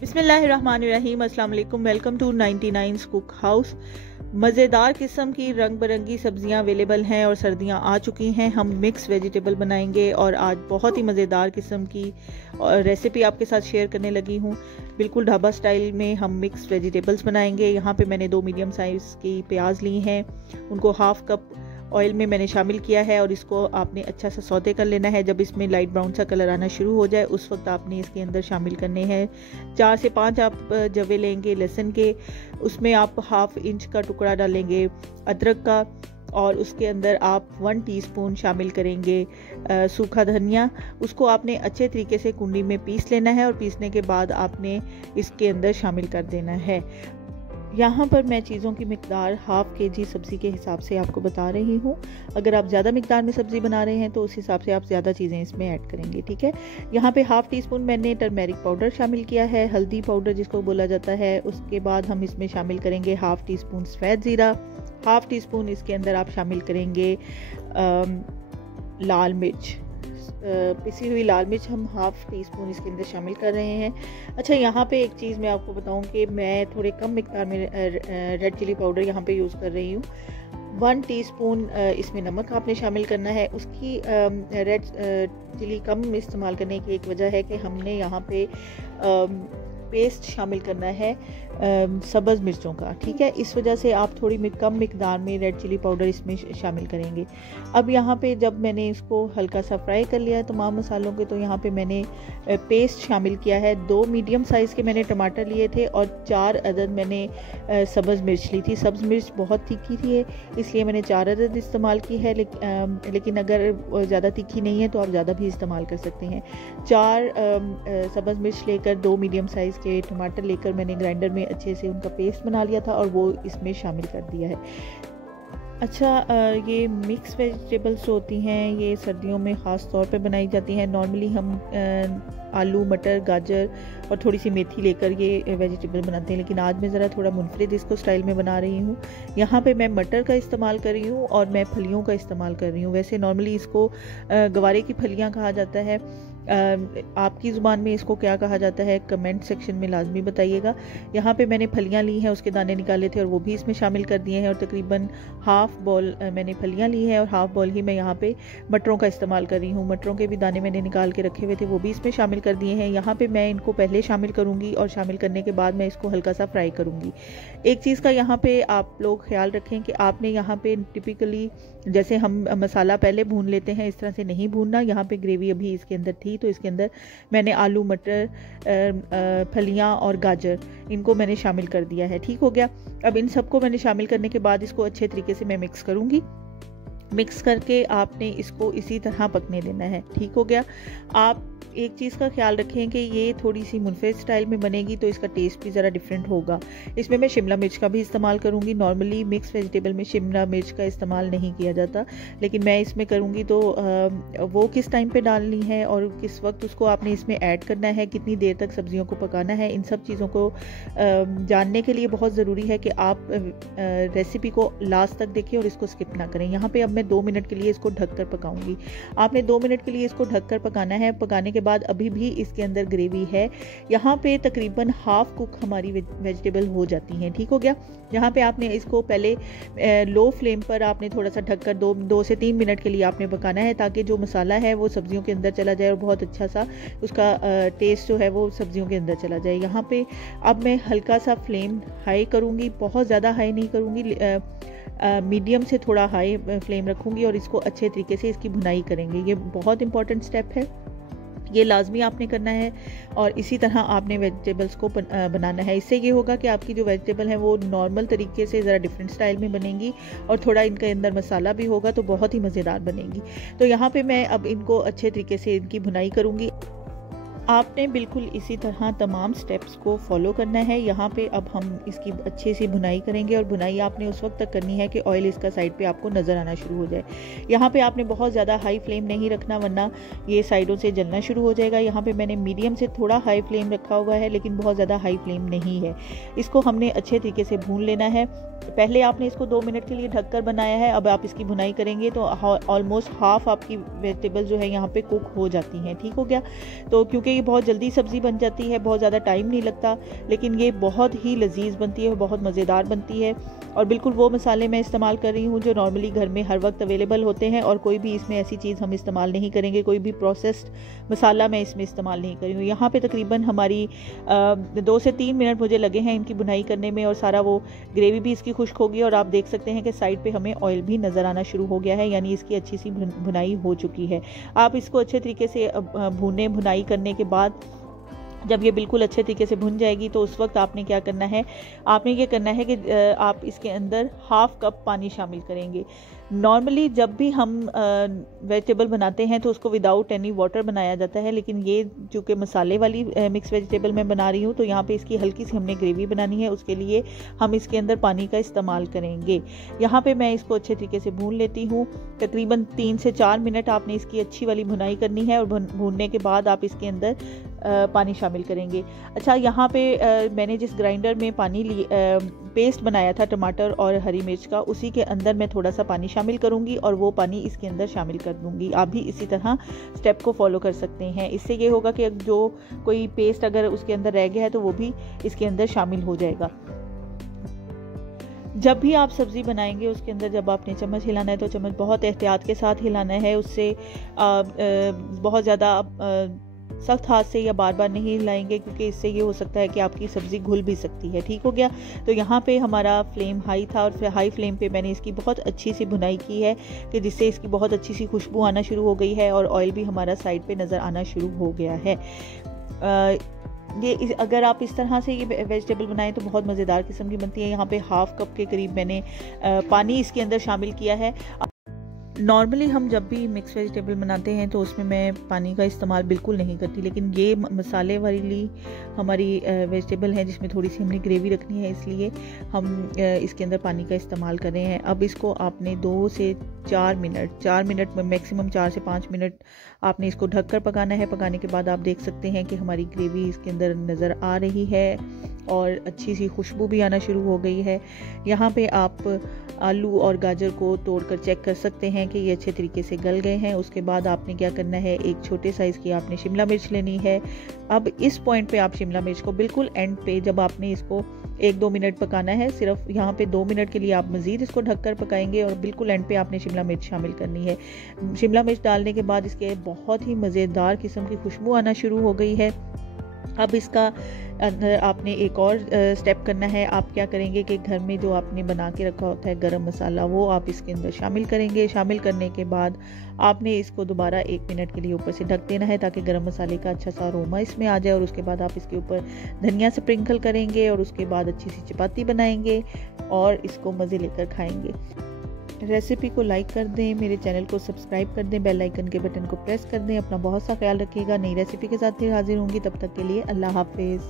बिस्मिल्लाहिर्रहमानिर्रहीम, अस्सलाम वालेकुम। Welcome to 99 cook house. मज़ेदार किस्म की रंग बिरंगी सब्जियां अवेलेबल हैं और सर्दियां आ चुकी हैं। हम मिक्स वेजिटेबल बनाएंगे और आज बहुत ही मज़ेदार किस्म की रेसिपी आपके साथ शेयर करने लगी हूं। बिल्कुल ढाबा स्टाइल में हम मिक्स वेजिटेबल्स बनाएंगे। यहाँ पे मैंने 2 मीडियम साइज़ की प्याज ली हैं, उनको हाफ कप ऑयल में मैंने शामिल किया है और इसको आपने अच्छा सा सौते कर लेना है। जब इसमें लाइट ब्राउन सा कलर आना शुरू हो जाए उस वक्त आपने इसके अंदर शामिल करने हैं 4 से 5 आप जवे लेंगे लहसुन के, उसमें आप हाफ इंच का टुकड़ा डालेंगे अदरक का और उसके अंदर आप 1 टीस्पून शामिल करेंगे सूखा धनिया। उसको आपने अच्छे तरीके से कुंडी में पीस लेना है और पीसने के बाद आपने इसके अंदर शामिल कर देना है। यहाँ पर मैं चीज़ों की मिकदार हाफ kg सब्ज़ी के हिसाब से आपको बता रही हूँ। अगर आप ज़्यादा मिकदार में सब्ज़ी बना रहे हैं तो उस हिसाब से आप ज़्यादा चीज़ें इसमें ऐड करेंगे, ठीक है। यहाँ पे हाफ टीस्पून मैंने टर्मेरिक पाउडर शामिल किया है, हल्दी पाउडर जिसको बोला जाता है। उसके बाद हम इसमें शामिल करेंगे हाफ टीस्पून सफ़ेद ज़ीरा, हाफ टीस्पून इसके अंदर आप शामिल करेंगे लाल मिर्च, पिसी हुई लाल मिर्च हम हाफ टीस्पून इसके अंदर शामिल कर रहे हैं। अच्छा, यहाँ पे एक चीज़ मैं आपको बताऊँ कि मैं थोड़े कम मिकदार में रेड चिली पाउडर यहाँ पे यूज़ कर रही हूँ। 1 टीस्पून इसमें नमक आपने शामिल करना है। उसकी रेड चिली कम इस्तेमाल करने की एक वजह है कि हमने यहाँ पे पेस्ट शामिल करना है सब्ज़ मिर्चों का, ठीक है। इस वजह से आप थोड़ी कम मिकदार में रेड चिली पाउडर इसमें शामिल करेंगे। अब यहाँ पे जब मैंने इसको हल्का सा फ्राई कर लिया है तमाम मसालों के, तो यहाँ पे मैंने पेस्ट शामिल किया है। 2 मीडियम साइज़ के मैंने टमाटर लिए थे और 4 अदद मैंने सब्ज़ मिर्च ली थी। सब्ज़ मिर्च बहुत तीखी थी इसलिए मैंने 4 अदद इस्तेमाल की है, लेकिन अगर ज़्यादा तीखी नहीं है तो आप ज़्यादा भी इस्तेमाल कर सकते हैं। 4 सब्ज़ मिर्च लेकर 2 मीडियम साइज़ के टमाटर लेकर मैंने ग्राइंडर में अच्छे से उनका पेस्ट बना लिया था और वो इसमें शामिल कर दिया है। अच्छा, ये मिक्स वेजिटेबल्स होती हैं, ये सर्दियों में ख़ास तौर पे बनाई जाती हैं। नॉर्मली हम आलू, मटर, गाजर और थोड़ी सी मेथी लेकर ये वेजिटेबल बनाते हैं, लेकिन आज मैं ज़रा थोड़ा मुनफरिद इसको स्टाइल में बना रही हूँ। यहाँ पे मैं मटर का इस्तेमाल कर रही हूँ और मैं फलियों का इस्तेमाल कर रही हूँ। वैसे नॉर्मली इसको गवारे की फलियाँ कहा जाता है। आपकी ज़ुबान में इसको क्या कहा जाता है कमेंट सेक्शन में लाजमी बताइएगा। यहाँ पे मैंने फलियाँ ली हैं, उसके दाने निकाले थे और वो भी इसमें शामिल कर दिए हैं और तकरीबन हाफ बॉल मैंने फलियाँ ली हैं और हाफ बॉल ही मैं यहाँ पे मटरों का इस्तेमाल कर रही हूँ। मटरों के भी दाने मैंने निकाल के रखे हुए थे, वो भी इसमें शामिल कर दिए हैं। यहाँ पे मैं इनको पहले शामिल करूँगी और शामिल करने के बाद मैं इसको हल्का सा फ्राई करूँगी। एक चीज़ का यहाँ पे आप लोग ख्याल रखें कि आपने यहाँ पे टिपिकली जैसे हम मसाला पहले भून लेते हैं इस तरह से नहीं भूनना। यहाँ पे ग्रेवी अभी इसके अंदर थी तो इसके अंदर मैंने आलू, मटर, फलियाँ और गाजर इनको मैंने शामिल कर दिया है, ठीक हो गया। अब इन सबको मैंने शामिल करने के बाद इसको अच्छे तरीके से मैं मिक्स करूँगी। मिक्स करके आपने इसको इसी तरह पकने देना है, ठीक हो गया। आप एक चीज़ का ख्याल रखें कि ये थोड़ी सी मुनफरिद स्टाइल में बनेगी तो इसका टेस्ट भी ज़रा डिफरेंट होगा। इसमें मैं शिमला मिर्च का भी इस्तेमाल करूँगी। नॉर्मली मिक्स वेजिटेबल में शिमला मिर्च का इस्तेमाल नहीं किया जाता, लेकिन मैं इसमें करूँगी। तो वो किस टाइम पे डालनी है और किस वक्त उसको आपने इसमें ऐड करना है, कितनी देर तक सब्जियों को पकाना है, इन सब चीज़ों को जानने के लिए बहुत ज़रूरी है कि आप रेसिपी को लास्ट तक देखें और इसको स्किप ना करें। यहाँ पर अब मैं 2 मिनट के लिए इसको ढककर पकाऊँगी। आपने 2 मिनट के लिए इसको ढककर पकाना है। पकाने के बाद अभी भी इसके अंदर ग्रेवी है। यहाँ पे तकरीबन हाफ कुक हमारी वेजिटेबल हो जाती हैं, ठीक हो गया। यहाँ पे आपने इसको पहले लो फ्लेम पर आपने थोड़ा सा ढककर 2 से 3 मिनट के लिए आपने पकाना है ताकि जो मसाला है वो सब्जियों के अंदर चला जाए और बहुत अच्छा सा उसका टेस्ट जो है वो सब्जियों के अंदर चला जाए। यहाँ पे अब मैं हल्का सा फ्लेम हाई करूँगी, बहुत ज़्यादा हाई नहीं करूँगी, मीडियम से थोड़ा हाई फ्लेम रखूँगी और इसको अच्छे तरीके से इसकी भुनाई करेंगे। ये बहुत इंपॉर्टेंट स्टेप है, ये लाजमी आपने करना है और इसी तरह आपने वेजिटेबल्स को बनाना है। इससे ये होगा कि आपकी जो वेजिटेबल है वो नॉर्मल तरीके से ज़रा डिफरेंट स्टाइल में बनेंगी और थोड़ा इनके अंदर मसाला भी होगा तो बहुत ही मज़ेदार बनेंगी। तो यहाँ पे मैं अब इनको अच्छे तरीके से इनकी भुनाई करूँगी। आपने बिल्कुल इसी तरह तमाम स्टेप्स को फॉलो करना है। यहाँ पे अब हम इसकी अच्छे से भुनाई करेंगे और भुनाई आपने उस वक्त तक करनी है कि ऑयल इसका साइड पे आपको नज़र आना शुरू हो जाए। यहाँ पे आपने बहुत ज़्यादा हाई फ्लेम नहीं रखना वरना ये साइडों से जलना शुरू हो जाएगा। यहाँ पे मैंने मीडियम से थोड़ा हाई फ्लेम रखा हुआ है, लेकिन बहुत ज़्यादा हाई फ्लेम नहीं है। इसको हमने अच्छे तरीके से भून लेना है। पहले आपने इसको 2 मिनट के लिए ढककर बनाया है, अब आप इसकी भुनाई करेंगे तो ऑलमोस्ट हाफ आपकी वेजिटेबल जो है यहाँ पे कुक हो जाती हैं, ठीक हो गया। तो क्योंकि ये ये बहुत जल्दी सब्ज़ी बन जाती है, बहुत ज़्यादा टाइम नहीं लगता, लेकिन ये बहुत ही लजीज बनती है, बहुत मज़ेदार बनती है। और बिल्कुल वो मसाले मैं इस्तेमाल कर रही हूँ जो नॉर्मली घर में हर वक्त अवेलेबल होते हैं, और कोई भी इसमें ऐसी चीज़ हम इस्तेमाल नहीं करेंगे, कोई भी प्रोसेस्ड मसाला मैं इसमें इस्तेमाल नहीं करी हूँ। यहाँ पे तकरीबन हमारी 2 से 3 मिनट मुझे लगे हैं इनकी भुनाई करने में, और सारा वो ग्रेवी भी इसकी खुश्क होगी। और आप देख सकते हैं कि साइड पे हमें ऑयल भी नज़र आना शुरू हो गया है, यानी इसकी अच्छी सी भुनाई हो चुकी है। आप इसको अच्छे तरीके से भुनाई करने के बाद जब ये बिल्कुल अच्छे तरीके से भुन जाएगी तो उस वक्त आपने क्या करना है, आपने ये करना है कि आप इसके अंदर हाफ़ कप पानी शामिल करेंगे। नॉर्मली जब भी हम वेजिटेबल बनाते हैं तो उसको विदाउट एनी वाटर बनाया जाता है, लेकिन ये चूँकि मसाले वाली मिक्स वेजिटेबल मैं बना रही हूँ तो यहाँ पे इसकी हल्की सी हमने ग्रेवी बनानी है, उसके लिए हम इसके अंदर पानी का इस्तेमाल करेंगे। यहाँ पे मैं इसको अच्छे तरीके से भून लेती हूँ। तकरीबन 3 से 4 मिनट आपने इसकी अच्छी वाली भुनाई करनी है, और भूनने के बाद आप इसके अंदर पानी शामिल करेंगे। अच्छा, यहाँ पे मैंने जिस ग्राइंडर में पेस्ट बनाया था टमाटर और हरी मिर्च का, उसी के अंदर मैं थोड़ा सा पानी शामिल करूँगी और वो पानी इसके अंदर शामिल कर दूँगी। आप भी इसी तरह स्टेप को फॉलो कर सकते हैं। इससे ये होगा कि जो कोई पेस्ट अगर उसके अंदर रह गया है तो वो भी इसके अंदर शामिल हो जाएगा। जब भी आप सब्ज़ी बनाएंगे उसके अंदर जब आपने चम्मच हिलाना है तो चम्मच बहुत एहतियात के साथ हिलाना है, उससे बहुत ज़्यादा सख्त हाथ से या बार बार नहीं हिलाएंगे, क्योंकि इससे ये हो सकता है कि आपकी सब्ज़ी घुल भी सकती है। ठीक हो गया। तो यहाँ पे हमारा फ्लेम हाई था, और फिर हाई फ्लेम पे मैंने इसकी बहुत अच्छी सी भुनाई की है कि जिससे इसकी बहुत अच्छी सी खुशबू आना शुरू हो गई है, और ऑयल भी हमारा साइड पे नज़र आना शुरू हो गया है। ये अगर आप इस तरह से ये वेजिटेबल बनाएं तो बहुत मज़ेदार किस्म की बनती है। यहाँ पे हाफ़ कप के करीब मैंने पानी इसके अंदर शामिल किया है। नॉर्मली हम जब भी मिक्स वेजिटेबल बनाते हैं तो उसमें मैं पानी का इस्तेमाल बिल्कुल नहीं करती, लेकिन ये मसाले वाली हमारी वेजिटेबल है जिसमें थोड़ी सी हमने ग्रेवी रखनी है, इसलिए हम इसके अंदर पानी का इस्तेमाल कर रहे हैं। अब इसको आपने 2 से 4 मिनट में मैक्सिमम 4 से 5 मिनट आपने इसको ढककर पकाना है। पकाने के बाद आप देख सकते हैं कि हमारी ग्रेवी इसके अंदर नज़र आ रही है और अच्छी सी खुशबू भी आना शुरू हो गई है। यहाँ पे आप आलू और गाजर को तोड़कर चेक कर सकते हैं कि ये अच्छे तरीके से गल गए हैं। उसके बाद आपने क्या करना है, एक छोटे साइज़ की आपने शिमला मिर्च लेनी है। अब इस पॉइंट पे आप शिमला मिर्च को बिल्कुल एंड पे जब आपने इसको 1-2 मिनट पकाना है, सिर्फ यहाँ पे 2 मिनट के लिए आप मज़ीद इसको ढककर पकाएंगे, और बिल्कुल एंड पे आपने शिमला मिर्च शामिल करनी है। शिमला मिर्च डालने के बाद इसके बहुत ही मज़ेदार किस्म की खुशबू आना शुरू हो गई है। अब इसका आपने एक और स्टेप करना है। आप क्या करेंगे कि घर में जो आपने बना के रखा होता है गरम मसाला, वो आप इसके अंदर शामिल करेंगे। शामिल करने के बाद आपने इसको दोबारा 1 मिनट के लिए ऊपर से ढक देना है ताकि गरम मसाले का अच्छा सा अरोमा इसमें आ जाए। और उसके बाद आप इसके ऊपर धनिया स्प्रिंकल करेंगे, और उसके बाद अच्छी सी चपाती बनाएंगे और इसको मज़े लेकर खाएंगे। रेसिपी को लाइक कर दें, मेरे चैनल को सब्सक्राइब कर दें, बेल आइकन के बटन को प्रेस कर दें। अपना बहुत सा ख्याल रखिएगा। नई रेसिपी के साथ फिर हाजिर होंगी, तब तक के लिए अल्लाह हाफिज़।